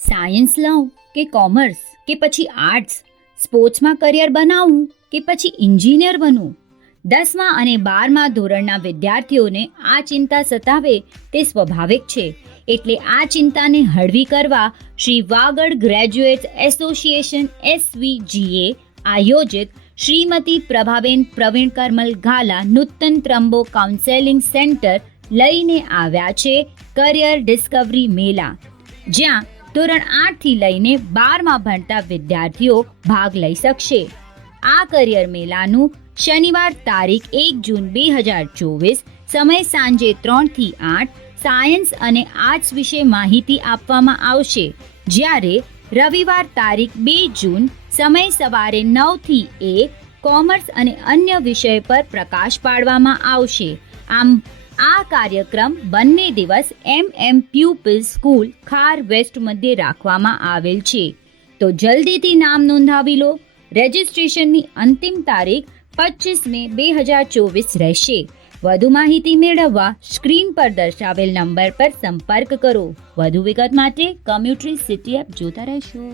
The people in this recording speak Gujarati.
સાયન્સ લઉં કે કોમર્સ કે પછી આર્ટ્સ, સ્પોર્ટ્સમાં કરિયર બનાવવું કે પછી એન્જિનિયર બનવું? 10મા અને 12મા ધોરણના વિદ્યાર્થીઓને આ ચિંતા સતાવે તે સ્વાભાવિક છે. એટલે આ ચિંતાને હળવી કરવા Shri Vagad graduates association SVGA આયોજિત શ્રીમતી પ્રભાબેન પ્રવીણ કરમલ ગાલા નૂતન ત્રંબો કાઉન્સેલિંગ સેન્ટર લઈને આવ્યા છે કરિયર ડિસ્કવરી મેળા, જ્યાં ધોરણ 8થી લઈને 12માં ભણતા વિદ્યાર્થીઓ ભાગ લઈ શકશે. આ કરિયર મેળાનું શનિવાર તારીખ 1 જૂન 2024 સમય સાંજે 3 થી 8 સાયન્સ અને આર્ટ્સ વિશે માહિતી આપવામાં આવશે, જ્યારે રવિવાર તારીખ 2 જૂન સમય સવારે 9 થી 1 કોમર્સ અને અન્ય વિષય પર પ્રકાશ પાડવામાં આવશે. આમ આ કાર્યક્રમ બંને દિવસ પ્યુપિલ સ્કૂલ ખાર વેસ્ટ મધ્યે રાખવામાં આવેલ છે. તો જલ્દીથી નામ નોંધાવી લો. રજિસ્ટ્રેશનની અંતિમ તારીખ 25 મે 2024 રહેશે. વધુ માહિતી મેળવવા સ્ક્રીન પર દર્શાવેલ નંબર પર સંપર્ક કરો. વધુ વિગત માટે કોમ્યુટરી સિટી એપ જોતા રહેશો.